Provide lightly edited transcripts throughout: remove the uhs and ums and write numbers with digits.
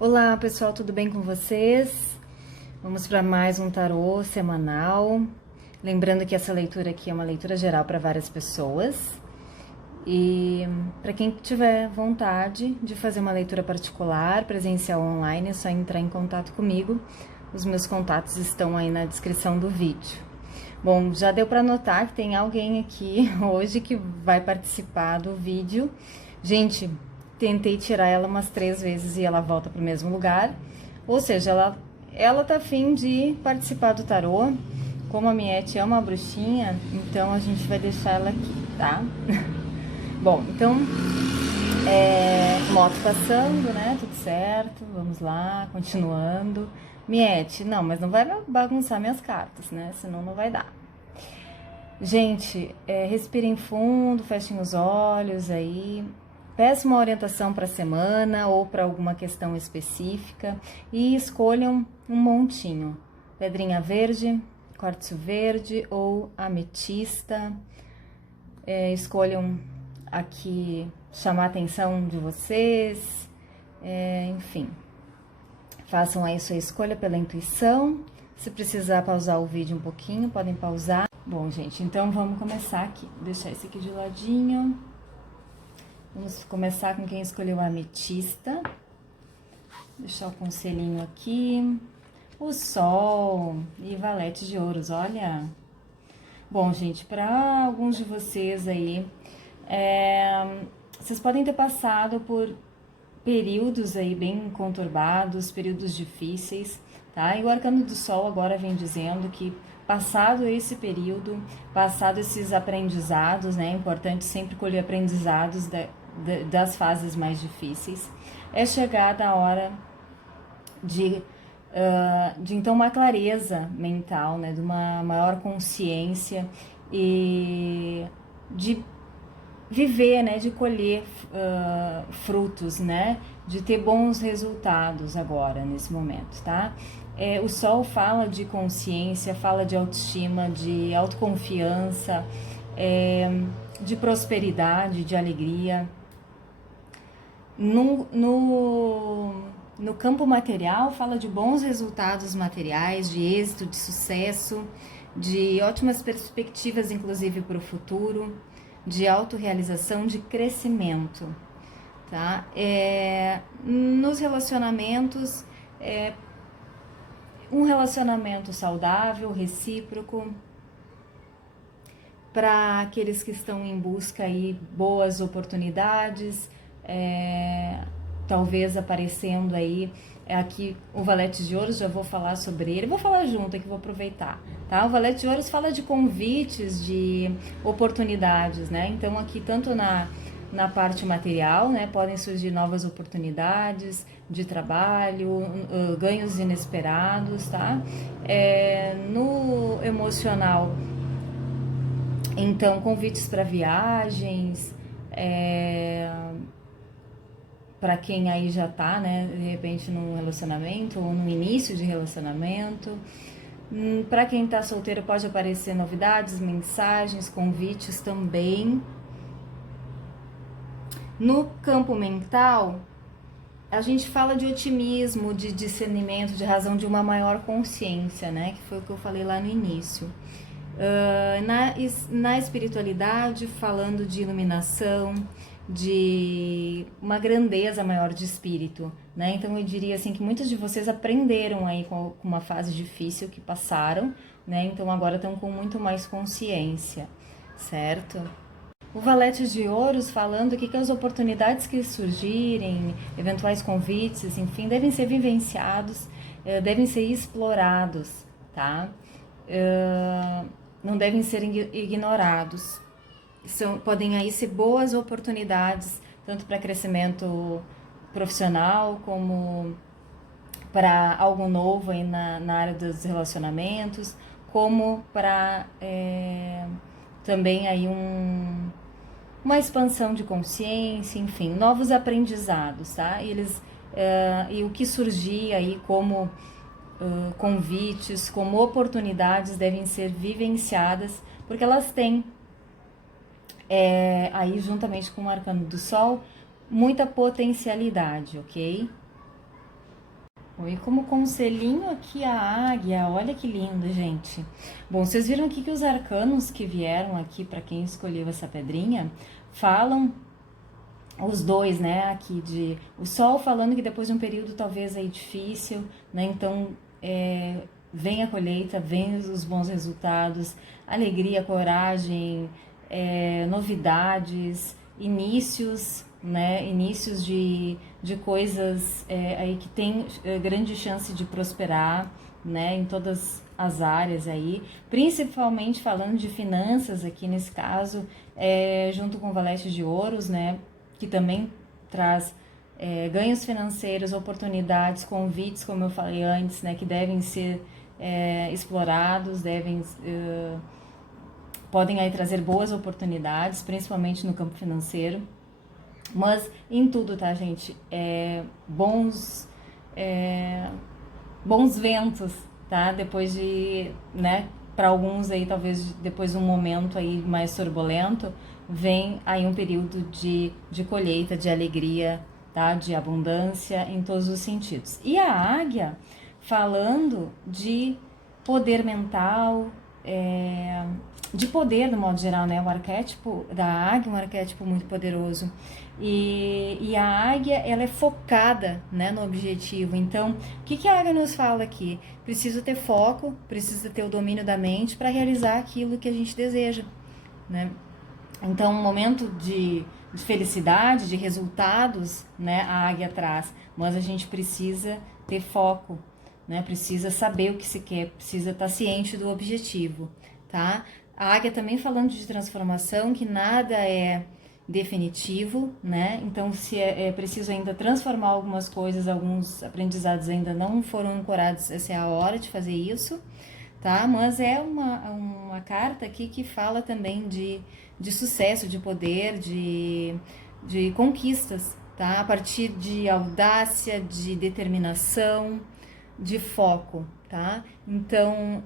Olá pessoal, tudo bem com vocês? Vamos para mais um tarô semanal. Lembrando que essa leitura aqui é uma leitura geral para várias pessoas. E para quem tiver vontade de fazer uma leitura particular, presencial ou online, é só entrar em contato comigo. Os meus contatos estão aí na descrição do vídeo. Bom, já deu para notar que tem alguém aqui hoje que vai participar do vídeo. Gente, tentei tirar ela umas 3 vezes e ela volta para o mesmo lugar. Ou seja, ela tá afim de participar do tarô. Como a Miete é uma bruxinha, então a gente vai deixar ela aqui, tá? Bom, então, moto passando, né? Tudo certo, vamos lá, continuando. Miete, não, mas não vai bagunçar minhas cartas, né? Senão não vai dar. Gente, respirem fundo, fechem os olhos aí. Peça uma orientação para a semana ou para alguma questão específica e escolham um montinho. Pedrinha verde, quartzo verde ou ametista. Escolham aqui chamar a atenção de vocês. Enfim, façam aí sua escolha pela intuição. Se precisar pausar o vídeo um pouquinho, podem pausar. Bom, gente, então vamos começar aqui. Vou deixar esse aqui de ladinho. Vamos começar com quem escolheu a ametista. Deixar o conselhinho aqui. O sol e valete de ouros, olha. Bom, gente, para alguns de vocês aí, vocês podem ter passado por períodos aí bem conturbados, períodos difíceis, tá? E o arcano do sol agora vem dizendo que passado esse período, passado esses aprendizados, né? É importante sempre colher aprendizados das fases mais difíceis. É chegada a hora de então uma clareza mental, né? De uma maior consciência e de viver, né? De colher frutos, né? De ter bons resultados agora, nesse momento, tá? O sol fala de consciência, fala de autoestima, de autoconfiança, de prosperidade, de alegria. No campo material, fala de bons resultados materiais, de êxito, de sucesso, de ótimas perspectivas, inclusive para o futuro, de autorrealização, de crescimento, tá? Nos relacionamentos, um relacionamento saudável, recíproco, para aqueles que estão em busca aí boas oportunidades, talvez aparecendo aí, aqui o valete de ouros, já vou falar sobre ele, vou falar junto aqui, vou aproveitar, tá? O valete de ouros fala de convites, de oportunidades, né? Então aqui tanto na parte material, né, podem surgir novas oportunidades de trabalho, ganhos inesperados, tá? No emocional, então, convites para viagens, para quem aí já tá, né, de repente num relacionamento ou no início de relacionamento. Para quem tá solteiro pode aparecer novidades, mensagens, convites também. No campo mental, a gente fala de otimismo, de discernimento, de razão, de uma maior consciência, né, que foi o que eu falei lá no início. Na espiritualidade, falando de iluminação, de uma grandeza maior de espírito, né? Então eu diria assim que muitos de vocês aprenderam aí com uma fase difícil que passaram, né? Então agora estão com muito mais consciência, certo? O valete de ouros falando que as oportunidades que surgirem, eventuais convites, enfim, devem ser vivenciados, devem ser explorados, tá? Não devem ser ignorados. Podem aí ser boas oportunidades, tanto para crescimento profissional, como para algo novo aí na área dos relacionamentos, como para também aí uma expansão de consciência, enfim, novos aprendizados, tá? E o que surgir aí como convites, como oportunidades devem ser vivenciadas, porque elas têm aí juntamente com o arcano do sol muita potencialidade, ok? E como conselhinho aqui a águia, olha que lindo, gente. Bom, vocês viram aqui que os arcanos que vieram aqui para quem escolheu essa pedrinha falam os dois, né, aqui de o sol falando que depois de um período talvez aí difícil, né, então vem a colheita, vem os bons resultados, alegria, coragem, novidades, inícios, né, inícios de coisas aí que tem grande chance de prosperar, né, em todas as áreas aí, principalmente falando de finanças aqui nesse caso, junto com o Valete de Ouros, né, que também traz ganhos financeiros, oportunidades, convites, como eu falei antes, né, que devem ser explorados, podem aí trazer boas oportunidades, principalmente no campo financeiro. Mas em tudo, tá, gente? Bons ventos, tá? Depois de, né, para alguns aí, talvez depois de um momento aí mais turbulento, vem aí um período de colheita, de alegria, tá? De abundância em todos os sentidos. E a águia, falando de poder mental, de poder no modo geral, né? O arquétipo da águia é um arquétipo muito poderoso. E a águia, ela é focada, né, no objetivo. Então, o que a águia nos fala aqui? Precisa ter foco, precisa ter o domínio da mente para realizar aquilo que a gente deseja, né? Então, um momento de felicidade, de resultados, né, a águia traz. Mas a gente precisa ter foco, né? Precisa saber o que se quer, precisa estar ciente do objetivo, tá? A águia também falando de transformação, que nada é definitivo, né? Então, se é preciso ainda transformar algumas coisas, alguns aprendizados ainda não foram ancorados, essa é a hora de fazer isso, tá? Mas é uma carta aqui que fala também de sucesso, de poder, de conquistas, tá? A partir de audácia, de determinação, de foco, tá? Então,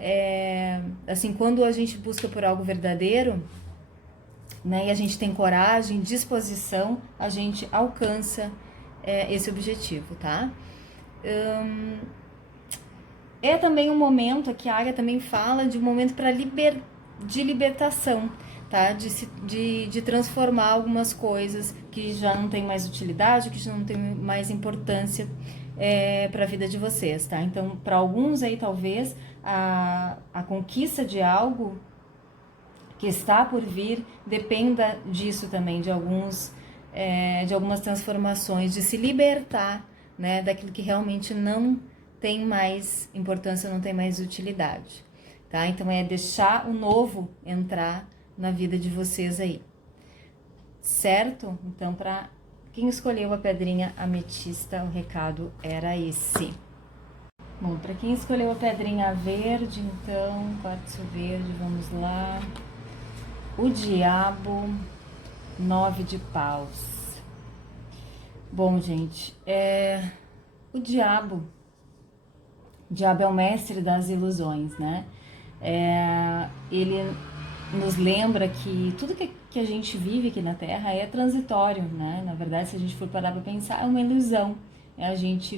assim, quando a gente busca por algo verdadeiro, né, e a gente tem coragem, disposição, a gente alcança esse objetivo, tá? É também um momento, aqui a águia também fala de um momento de libertação, tá? De transformar algumas coisas que já não tem mais utilidade, que já não tem mais importância para a vida de vocês, tá? Então, para alguns aí, talvez, a conquista de algo que está por vir dependa disso também, de algumas transformações, de se libertar, né, daquilo que realmente não tem mais importância, não tem mais utilidade, tá? Então é deixar o novo entrar na vida de vocês aí, certo? Então, para quem escolheu a pedrinha ametista, o recado era esse. Bom, para quem escolheu a pedrinha verde, então, quartzo verde, vamos lá. O diabo, 9 de paus. Bom, gente, o diabo é o mestre das ilusões, né? Ele nos lembra que tudo que a gente vive aqui na Terra é transitório, né? Na verdade, se a gente for parar para pensar, é uma ilusão. A gente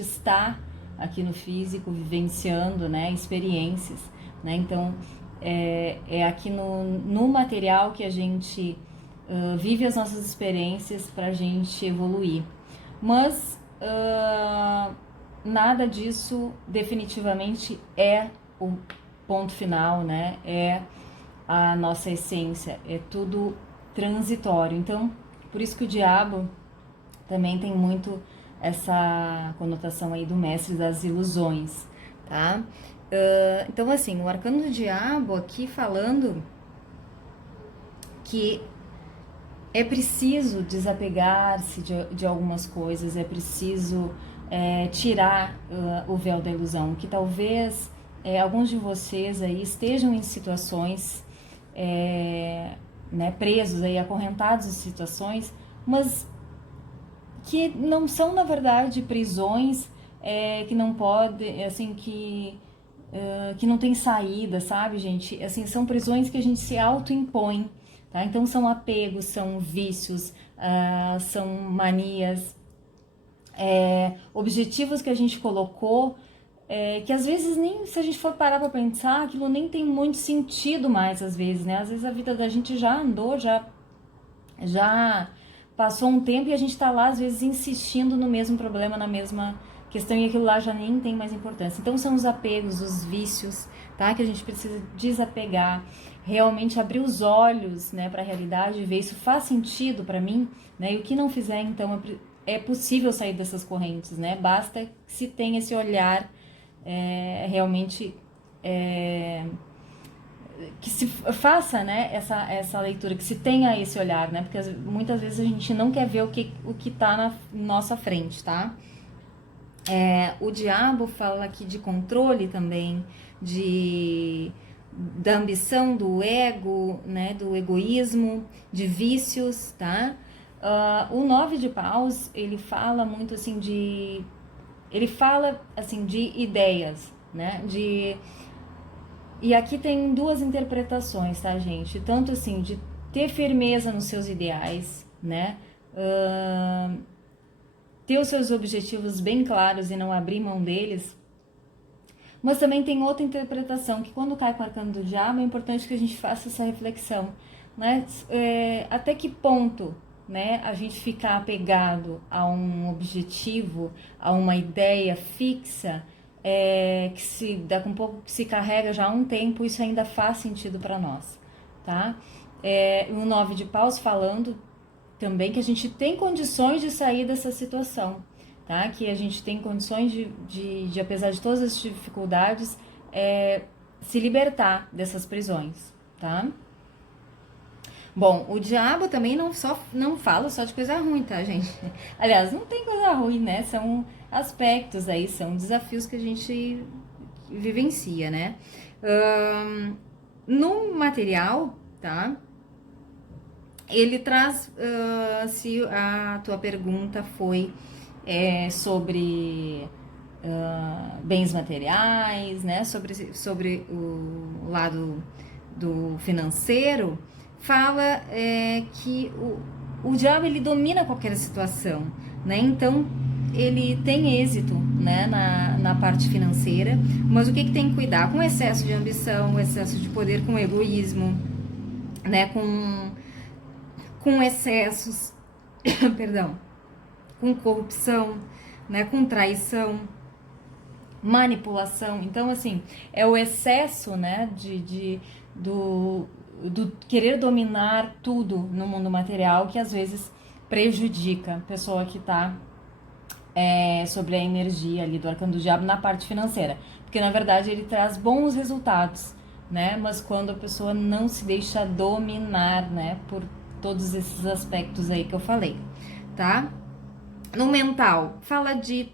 está aqui no físico vivenciando, né, experiências, né? Então, é aqui no material que a gente vive as nossas experiências para a gente evoluir. Mas nada disso definitivamente é o ponto final, né? É a nossa essência, é tudo transitório. Então, por isso que o diabo também tem muito essa conotação aí do mestre das ilusões, tá? Então, assim, o arcano do diabo aqui falando que é preciso desapegar-se de algumas coisas, é preciso tirar o véu da ilusão, que talvez alguns de vocês aí estejam em situações, né, presos aí, acorrentados em situações, mas que não são, na verdade, prisões que não podem, assim, que não tem saída, sabe, gente? Assim, são prisões que a gente se autoimpõe, tá? Então, são apegos, são vícios, são manias, objetivos que a gente colocou, que às vezes nem, se a gente for parar para pensar, aquilo nem tem muito sentido mais às vezes, né? Às vezes a vida da gente já andou, já passou um tempo e a gente tá lá às vezes insistindo no mesmo problema, na mesma questão, e aquilo lá já nem tem mais importância. Então são os apegos, os vícios, tá? Que a gente precisa desapegar, realmente abrir os olhos, né, para a realidade e ver isso faz sentido para mim, né? E o que não fizer, então é possível sair dessas correntes, né? Basta que se tenha esse olhar realmente que se faça, né, essa leitura, que se tenha esse olhar, né? Porque muitas vezes a gente não quer ver o que tá na nossa frente, tá? O diabo fala aqui de controle também, da ambição, do ego, né, do egoísmo, de vícios, tá? O 9 de paus, ele fala muito assim de ideias, né? E aqui tem duas interpretações, tá, gente? Tanto assim, de ter firmeza nos seus ideais, né? Ter os seus objetivos bem claros e não abrir mão deles. Mas também tem outra interpretação, que quando cai com o arcano do diabo, é importante que a gente faça essa reflexão, né? Até que ponto, né, a gente ficar apegado a um objetivo, a uma ideia fixa, que daqui a um pouco que se carrega já há um tempo, isso ainda faz sentido para nós, tá? O 9 de paus falando também que a gente tem condições de sair dessa situação, tá? Que a gente tem condições de apesar de todas as dificuldades, se libertar dessas prisões, tá? Bom, o diabo também não fala só de coisa ruim, tá, gente? Aliás, não tem coisa ruim, né? São aspectos aí, são desafios que a gente vivencia, né? No material, tá? Ele traz, se a tua pergunta foi sobre bens materiais, né? Sobre o lado do financeiro, fala que o diabo ele domina qualquer situação, né? Então ele tem êxito, né, na parte financeira, mas o que tem que cuidar? Com excesso de ambição, excesso de poder, com egoísmo, né? Com excessos, perdão, com corrupção, né? Com traição, manipulação. Então, assim, é o excesso, né, do querer dominar tudo no mundo material que às vezes prejudica a pessoa que está sobre a energia ali do arcano do diabo na parte financeira, porque na verdade ele traz bons resultados, né? Mas quando a pessoa não se deixa dominar, né, por todos esses aspectos aí que eu falei, tá? No mental, fala de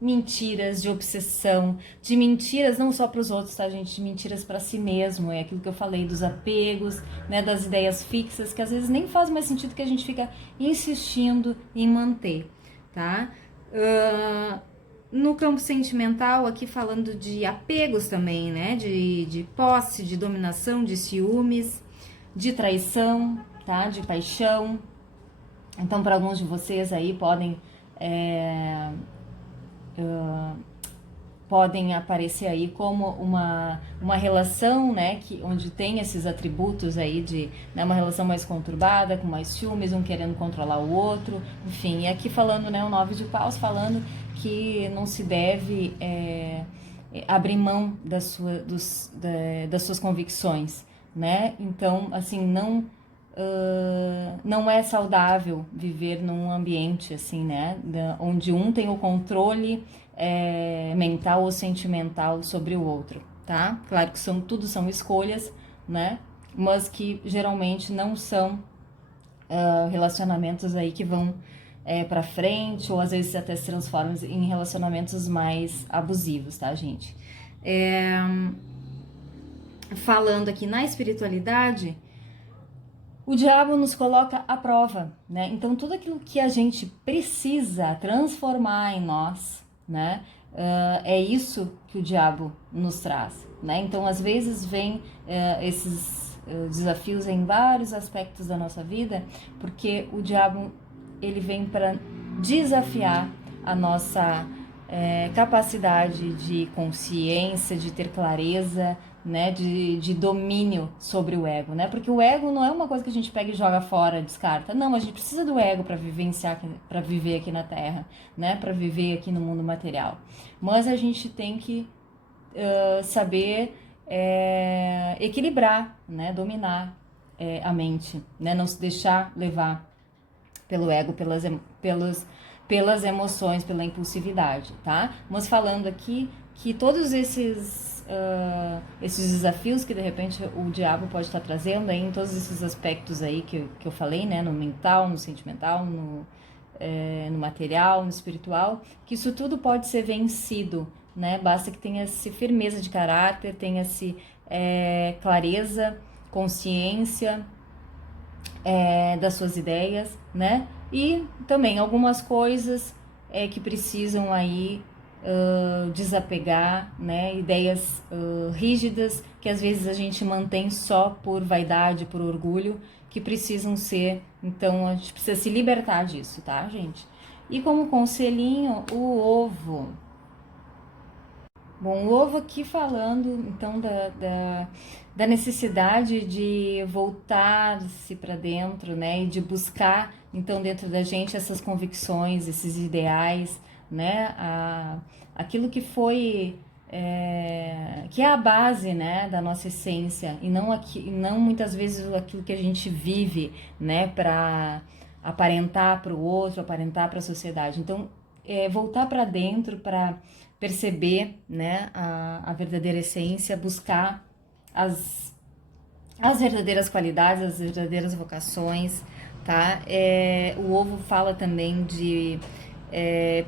mentiras, de obsessão, de mentiras não só para os outros, tá, gente? De mentiras para si mesmo, é aquilo que eu falei dos apegos, né, das ideias fixas, que às vezes nem faz mais sentido, que a gente fica insistindo em manter, tá? No campo sentimental, aqui falando de apegos também, né, de posse, de dominação, de ciúmes, de traição, tá, de paixão. Então, para alguns de vocês aí podem aparecer aí como uma relação, né, onde tem esses atributos aí né, uma relação mais conturbada, com mais ciúmes, um querendo controlar o outro, enfim. E aqui falando, né, o 9 de paus falando que não se deve abrir mão das suas convicções, né? Então, assim, não é saudável viver num ambiente assim, né, onde um tem o controle mental ou sentimental sobre o outro, tá? Claro que tudo são escolhas, né, mas que geralmente não são relacionamentos aí que vão pra frente, ou às vezes até se transformam em relacionamentos mais abusivos, tá, gente? Falando aqui na espiritualidade, o diabo nos coloca à prova, né? Então, tudo aquilo que a gente precisa transformar em nós, né? É isso que o diabo nos traz, né? Então, às vezes, vem esses desafios em vários aspectos da nossa vida, porque o diabo, ele vem para desafiar a nossa capacidade de consciência, de ter clareza, né, de domínio sobre o ego, né? Porque o ego não é uma coisa que a gente pega e joga fora, descarta. Não, a gente precisa do ego para vivenciar, para viver aqui na Terra, né? Para viver aqui no mundo material. Mas a gente tem que saber equilibrar, né? Dominar a mente, né? Não se deixar levar pelo ego, pelas emoções, pela impulsividade, tá? Mas falando aqui que todos esses desafios que de repente o diabo pode estar trazendo aí, em todos esses aspectos aí que eu falei, né? No mental, no sentimental, no material, no espiritual, que isso tudo pode ser vencido, né? Basta que tenha-se firmeza de caráter, tenha-se clareza, consciência das suas ideias, né? E também algumas coisas que precisam aí desapegar, né? Ideias rígidas que às vezes a gente mantém só por vaidade, por orgulho, que precisam ser, então a gente precisa se libertar disso, tá, gente? E como conselhinho, o ovo. Bom, o ovo aqui falando, então, da necessidade de voltar-se para dentro, né, e de buscar, então, dentro da gente essas convicções, esses ideais, né, aquilo que foi, que é a base, né, da nossa essência, e não muitas vezes aquilo que a gente vive, né, para aparentar para o outro, aparentar para a sociedade. Então, voltar para dentro, para perceber, né, a verdadeira essência, buscar as verdadeiras qualidades, as verdadeiras vocações, tá? O ovo fala também de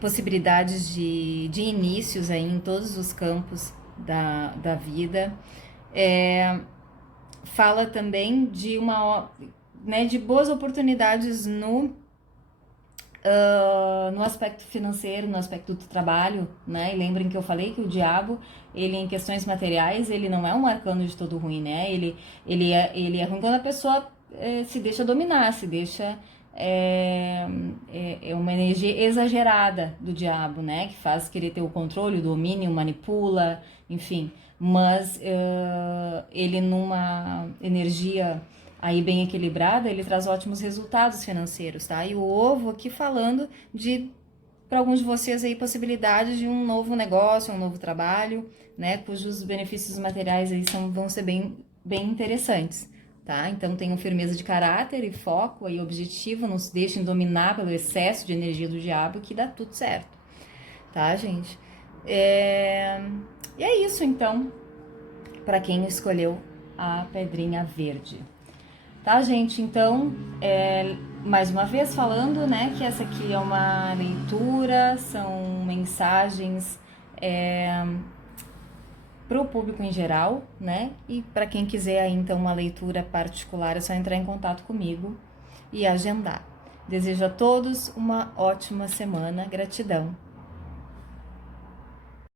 possibilidades de inícios aí em todos os campos da vida. Fala também de de boas oportunidades no aspecto financeiro, no aspecto do trabalho, né? E lembrem que eu falei que o diabo, ele em questões materiais, ele não é um arcano de todo ruim, né? Ele é ruim quando a pessoa se deixa dominar, se deixa... É uma energia exagerada do diabo, né? Que faz querer ter o controle, o domínio, manipula, enfim. Mas ele numa energia aí bem equilibrada, ele traz ótimos resultados financeiros, tá? E o ovo aqui falando para alguns de vocês aí, possibilidades de um novo negócio, um novo trabalho, né? Cujos benefícios materiais aí vão ser bem interessantes, tá? Então tenham firmeza de caráter e foco aí, objetivo, não se deixem dominar pelo excesso de energia do diabo, que dá tudo certo, tá, gente? E é isso, então, para quem escolheu a pedrinha verde. Tá, gente? Então, mais uma vez falando, né, que essa aqui é uma leitura, são mensagens para o público em geral, né? E para quem quiser aí, então, uma leitura particular, é só entrar em contato comigo e agendar. Desejo a todos uma ótima semana. Gratidão.